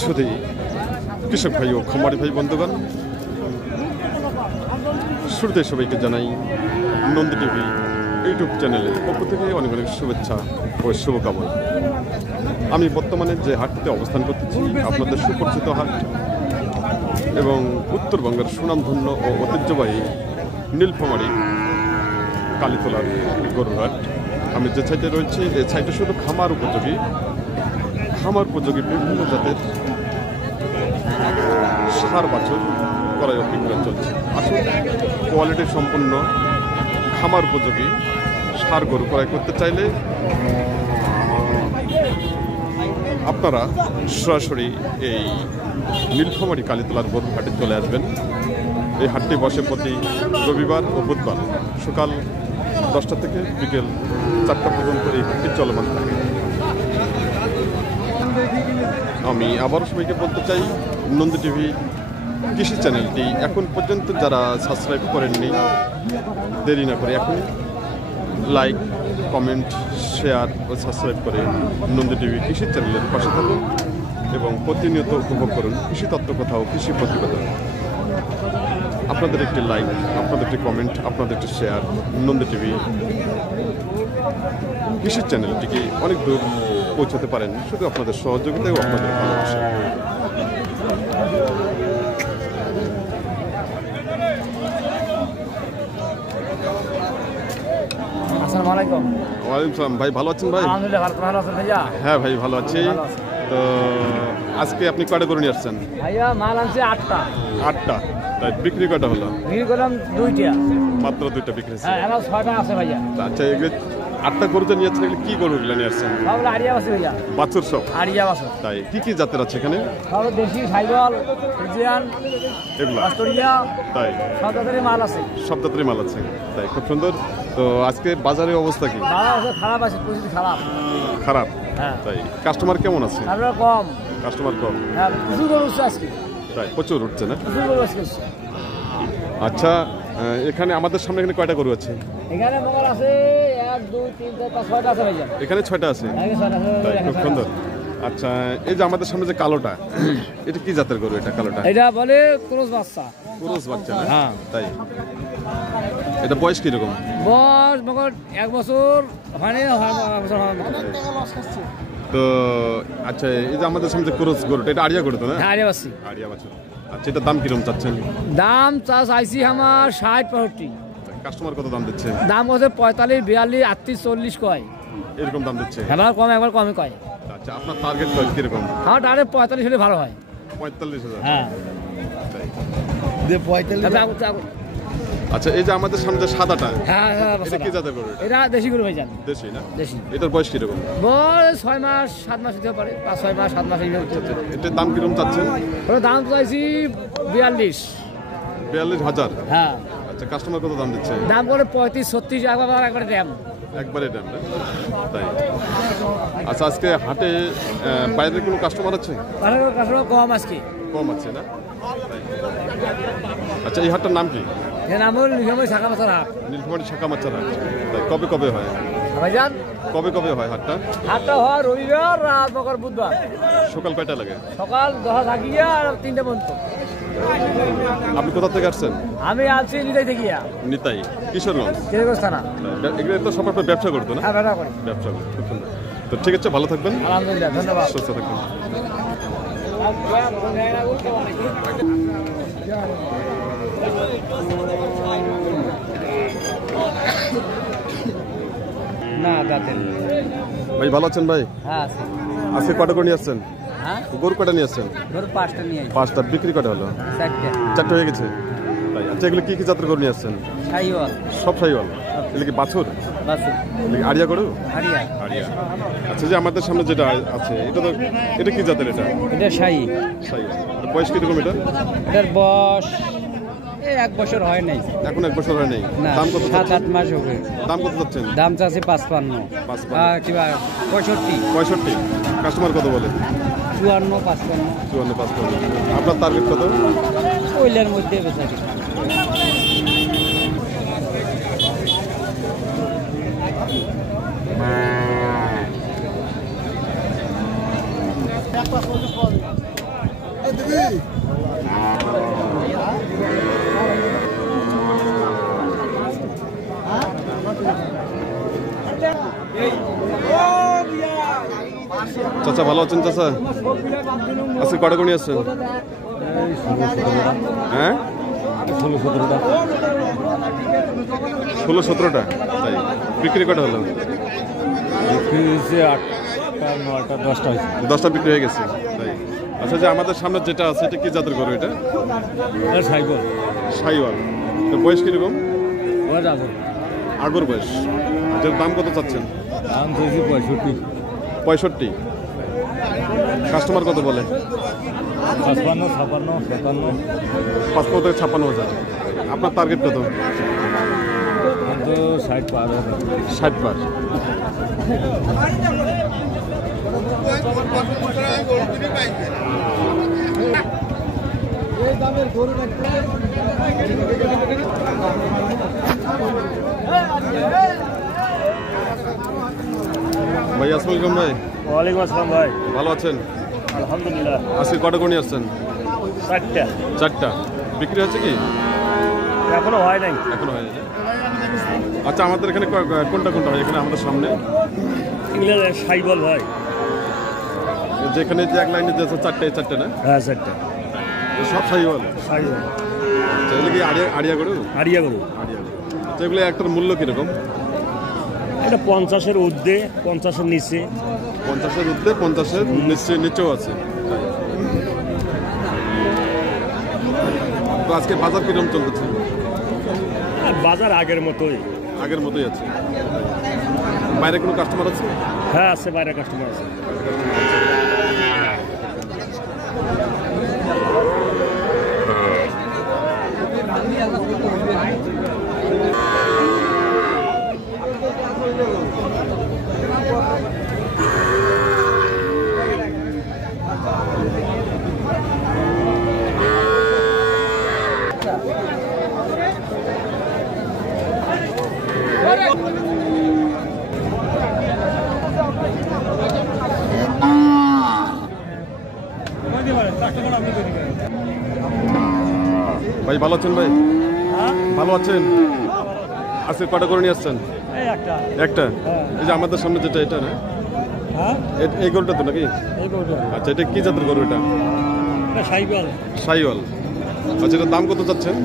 শুধু কৃষক ভাই ও খামারি ভাই বন্ধুগণ, শুরুতে সবাইকে জানাই নন্দী টিভি ইউটিউব চ্যানেলের পক্ষ থেকে অনেক অনেক শুভেচ্ছা ও শুভকামনা। আমি বর্তমানে যে হাটটিতে অবস্থান করতেছি আপনাদের সুপরিচিত হাট এবং উত্তরবঙ্গের সুনামধন্য ও ঐতিহ্যবাহী নীলফামারী কালীতলার গরুর হাট। আমি যে সাইডে রয়েছি এই সাইডে শুধু খামার উপযোগী বিভিন্ন জাতের সার বাছুর ক্রয় ও বিক্রয় চলছে। আসলে কোয়ালিটি সম্পন্ন খামার উপযোগী সার গরু ক্রয় করতে চাইলে আপনারা সরাসরি এই নীলফামারী কালীতলার গরুর হাটে চলে আসবেন। এই হাটটি বসে প্রতি রবিবার ও বুধবার সকাল 10টা থেকে বিকেল 4টা পর্যন্ত এই হাটটি চলমান থাকে। আমি আবারও সবাইকে বলতে চাই, নন্দী টিভি কৃষি চ্যানেলটি এখন পর্যন্ত যারা সাবস্ক্রাইব করেননি, দেরি না করে এখন লাইক, কমেন্ট, শেয়ার ও সাবস্ক্রাইব করে নন্দী টিভি কৃষি চ্যানেলের পাশে থাকুন এবং প্রতিনিয়ত উপভোগ করুন কৃষি তত্ত্ব কথা ও কৃষি প্রতিবেদন। আপনাদের একটি লাইক, আপনাদের একটি কমেন্ট, আপনাদের একটি শেয়ার নন্দী টিভি কৃষি চ্যানেলটিকে অনেক দূর পৌঁছাতে পারেন শুধু আপনাদের সহযোগিতা ও আপনাদের ভালোবাসা। আসসালামু ওয়ালাইকুম সালাম। ভাই ভালো আছেন ভাই? ভালো আছেন ভাইয়া? হ্যাঁ ভাই ভালো আছি। তো আজকে আপনি কয়টা গরু নিয়ে আসছেন? ভাইয়া মাল আনছে 8টা। তাই বিক্রি কয়টা হলো? বিক্রি করলাম 2টা। মাত্র 2টা বিক্রি হয়েছে? হ্যাঁ, এখন 6টা আছে ভাইয়া। আচ্ছা, এগুলো 8টা গরু যে নিয়ে আসছেন এগুলো কি গরুগুলো নিয়ে আসছেন? সব আড়িয়া আছে ভাইয়া। বাছুর সব? আড়িয়া বাছুর। তাই কি জাতের আছে এখানে? সব দেশি, সাইবল, ফ্রিজিয়ান, এগুলো অস্ট্রেলিয়া। তাই সব জাতের মাল আছে। সব জাতের মাল আছে? তাই খুব সুন্দর। তো আজকে বাজারের অবস্থা কি? খারাপ আছে, পরিস্থিতি খারাপ। হ্যাঁ, তাই কাস্টমার কেমন আছে? কম। কাস্টমার কম? হ্যাঁ, প্রচুর গরু উঠছে আজকে। তাই প্রচুর উঠছে না? প্রচুর গরু আজকে উঠছে। আচ্ছা, এখানে আমাদের সামনে এখানে কয়টা গরু আছে? এখানে মোবাইল আছে 1 2 3 4 5 6টা আছে ভাইয়া। এখানে 6টা আছে? তাই খুব সুন্দর। আচ্ছা, এই যে আমাদের সামনে যে কালোটা, এটা কি জাতের গরু? এটা কালোটা এটা বলে ক্রস বাচ্চা। ক্রস বাচ্চা না? হ্যাঁ। তাই এটা বয়স কি রকম? বয়স মগর 1 বছর হয়নি, তো আচ্ছা, এই যে আমাদের সামনে ক্রস গরুটা, এটা আড়িয়া গরু তো না? হ্যাঁ, আড়িয়া বাচ্চা। আড়িয়া বাচ্চা। আচ্ছা, এটার দাম কিরকম চাচ্ছেন? দাম চাইছি আমার 60 65। কাস্টমার কত দাম দিচ্ছে? দাম হচ্ছে 45 42 38 40 কয়, এরকম দাম দিচ্ছে? একবার কম একবার কমে কয়। আচ্ছা, আপনার টার্গেট কয় কিরকম? আমার টার্গেট 45 হলে ভালো হয়। 45,000? হ্যাঁ, তাই 45। আচ্ছা, এই যে আমাদের সামনে যে সাদাটা, হ্যাঁ, এটা কি জাতের গরু? এটা দেশি গরু ভাই জান। দেশি না? দেশি। এটার বয়স কিরকম? বয়স 6 মাস 7 মাস হতে পারে, 5 6 মাস 7 মাস এই হতে পারে। এটার দাম কিরকম চাচ্ছেন? ওর দাম চাইছি 42,000? হ্যাঁ। আচ্ছা, কাস্টমার কত দাম দিচ্ছে? দাম করে 35 36 একবার দাম। একবারে দাম না? তাই। আচ্ছা, আজকে হাটে বাইরের কোনো কাস্টমার আছে? কাস্টমার কম আজকে। কম আছে না? তাই। আচ্ছা, এই হাটটার নাম কি? এর নাম হল নীলফামারী শাখা মাছের হাট। নীলফামারী শাখা মাছের হাট। তাই কবে হয়? ভাইজান কবে হয় হাটটা? হাটটা হয় রবিবার রাত মকর বুধবার। সকাল কয়টা লাগে? সকাল 10 থাকিয়া আর 3টে পর্যন্ত। আপনি কোথা থেকে আসছেন? আমি আছি নিতাই থাকিয়া। নিতাই, কিশোরগঞ্জ থানা। এগুলো তো সব আপনার ব্যবসা করতো না? হ্যাঁ, ব্যবসা করি। ব্যবসা করি, খুব সুন্দর। তো ঠিক আছে, ভালো থাকবেন। আলহামদুলিল্লাহ, ধন্যবাদ। সুস্থ থাকবেন। না দাঁতেন ভাই ভালো আছেন ভাই? হ্যাঁ, আজকে কটা করে নিয়ে আসছেন? হ্যাঁ, গরু কটা নিয়ে আসছেন? গরু 5টা নিয়ে 5টা বিক্রি কটা হলো? 4টে হয়ে গেছে? তাই। আচ্ছা, এগুলো কি জাতের গরু নিয়ে আসছেন? শাহিওয়াল। সব শাহিওয়াল? এগুলো কি বাছুর? বাছুর। আড়িয়া গরু? আড়িয়া। আচ্ছা, যে আমাদের সামনে যেটা আছে এটা কি জাতের? এটা শাহি। শাহিওয়াল। বয়স কিরকম এটা? এটার বয়স 1 বছর হয় নাই। এখন 1 বছর হয় নাই? দাম কত? 7-8 মাস হবে। দাম কত যাচ্ছেন? দাম চাচ্ছে 55 কিবা 65। কাস্টমার কত বলে? 54 55। 54 55। আপনার টার্গেট কত? ওইলার মধ্যে বেচা কিনা। চাচা ভালো আছেন চাচা? আজকে কটা গুণি আসছেন? হ্যাঁ 16-17টা। তাই বিক্রি কটা হলো? 10টা বিক্রি হয়ে গেছে। তাই আচ্ছা, যে আমাদের সামনে যেটা আছে এটা কি জাতের গরু? এটা সাইওয়াল। তো বয়স কিরকম? আগর বয়স। যার দাম কত চাচ্ছেন? 65। কাস্টমার কত বলে? 55 থেকে 56,000। আপনার টার্গেট কত? 60 পার। ভাই আসসালামু আলাইকুম ভাই। ওয়ালাইকুম আসসালাম ভাই। ভালো আছেন? আলহামদুলিল্লাহ। আজকে কটা গুণি আসছেন? 4টা। বিক্রি হচ্ছে কি? এখনো হয় নাই। এখনো হয়নি। আচ্ছা, আমাদের এখানে কোনটা হয়? এখানে আমাদের সামনে ইংরেজি সাইবল ভাই। যেখানে যে এক লাইনে যে আছে চারটে না? হ্যাঁ 4টা সব সাইওয়াল। সাইবল। আচ্ছা, এগুলো কি আড়িয়া গরু? আড়িয়া গরু। আচ্ছা, এগুলো একটার মূল্য কিরকম? এটা 50-এর ঊর্ধ্বে, 50-এর নিচে। 50-এর ঊর্ধ্বে, 50-এর নিচেও আছে। তো আজকে বাজার কিরকম চলতেছে? বাজার আগের মতোই আছে। বাইরে কোনো কাস্টমার আছে? হ্যাঁ আছে, বাইরে কাস্টমার আছে। ভাই ভালো আছেন? ভাই ভালো আছেন? আজকে কটা করে নিয়ে আসছেন? একটা। এই যে আমাদের সামনে যেটা, এটা না? এই গরুটা তো নাকি? আচ্ছা, এটা কি জাতের গরু? এটা সাইওয়াল। আচ্ছা, এটার দাম কত চাচ্ছেন?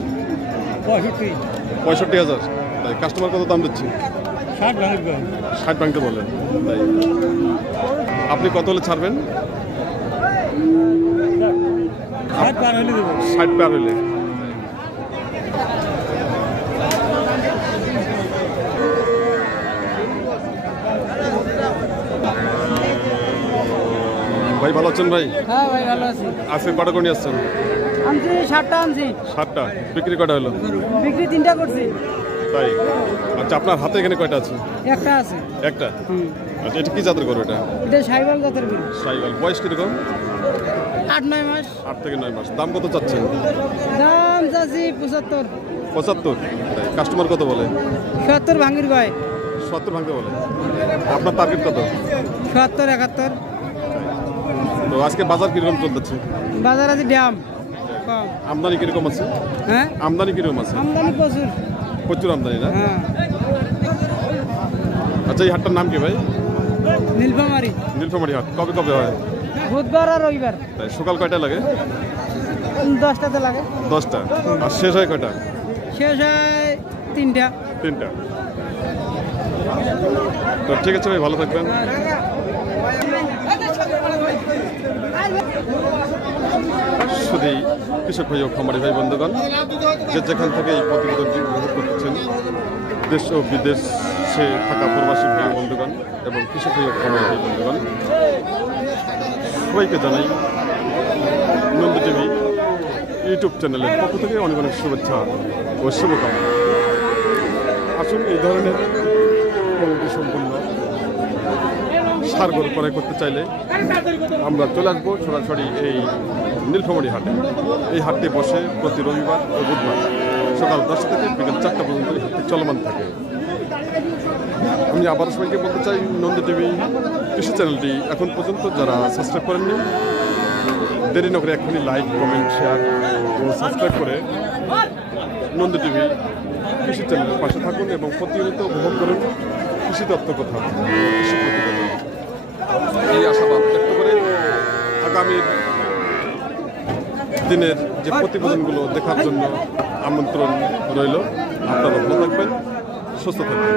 65,000। তাই কাস্টমার কত দাম দিচ্ছে? 60 ভাঙতে বলেন। তাই আপনি কত হলে ছাড়বেন? 60 পার হইলে। ভাই ভালো আছেন? ভাই হ্যাঁ ভাই ভালো আছি। আজকে কটা করে নিয়ে আসছেন? আনছি 7টা আনছি। 7টা। বিক্রি কটা হলো? বিক্রি 3টা করছি। তাই আচ্ছা, আপনার হাতে এখানে কয়টা আছে? একটা আছে। একটা। আচ্ছা, এটা কি জাতের গরু? এটা সাইওয়াল জাতের গরু। সাইওয়াল। বয়স কিরকম? 8-9 মাস। 8 থেকে 9 মাস। দাম কত চাচ্ছেন? দাম চাচ্ছি 75। 75। তাই কাস্টমার কত বলে? 70 ভাঙির কয়। 70 ভাঙতে বলে। আপনার টার্গেট কত? 70-71। তো আজকে বাজার কিরকম চলতেছে? বাজার আছে ড্যাম কম। আমদানি কিরকম আছে? হ্যাঁ আমদানি কিরকম আছে? আমদানি প্রচুর আমদানি না? হ্যাঁ। আচ্ছা, এই হাটটার নাম কি ভাই? নীলফামারী হাট। কবে হয়? বুধবার আর রবিবার। তাই সকাল কয়টা লাগে? 10টাতে লাগে। 10টা। আর শেষ হয় কয়টা? শেষ হয় 3টা। তো ঠিক আছে ভাই, ভালো থাকবেন। শুধু কৃষক ভাই ও খামারি ভাই বন্ধুগণ, যেখান থেকে এই প্রতিবেদনটি উপভোগ করতেছেন, দেশ ও বিদেশে থাকা প্রবাসী ভাই বন্ধুগণ এবং কৃষক ভাই ও খামারি ভাই বন্ধুগণ, সবাইকে জানাই নন্দী টিভি ইউটিউব চ্যানেলের পক্ষ থেকে অনেক শুভেচ্ছা ও শুভকামনা। আসুন, এই ধরনের কোয়ালিটি সম্পূর্ণ সার গরু ক্রয় করতে চাইলে আমরা চলে আসবো সরাসরি এই নীলফামারী হাটে। এই হাটটি বসে প্রতি রবিবার ও বুধবার সকাল 10টা থেকে বিকেল 4টা পর্যন্ত এই হাটটি চলমান থাকে। আমি আবার সবাইকে বলতে চাই, নন্দী টিভি কৃষি চ্যানেলটি এখন পর্যন্ত যারা সাবস্ক্রাইব করেননি দেরি না করে এখনই লাইক, কমেন্ট, শেয়ার এবং সাবস্ক্রাইব করে নন্দী টিভি কৃষি চ্যানেলের পাশে থাকুন এবং প্রতিনিয়ত উপভোগ করুন কৃষি তত্ত্ব কথা, কৃষি প্রতিবেদন। এই আশাবাদ ব্যক্ত করে আগামী দিনের যে প্রতিবেদনগুলো দেখার জন্য আমন্ত্রণ রইল। আপনারা ভালো থাকবেন, সুস্থ থাকবেন।